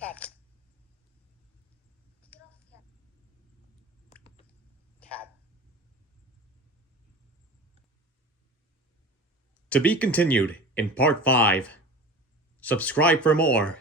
Cat. Cat. To be continued in Part 5. Subscribe for more.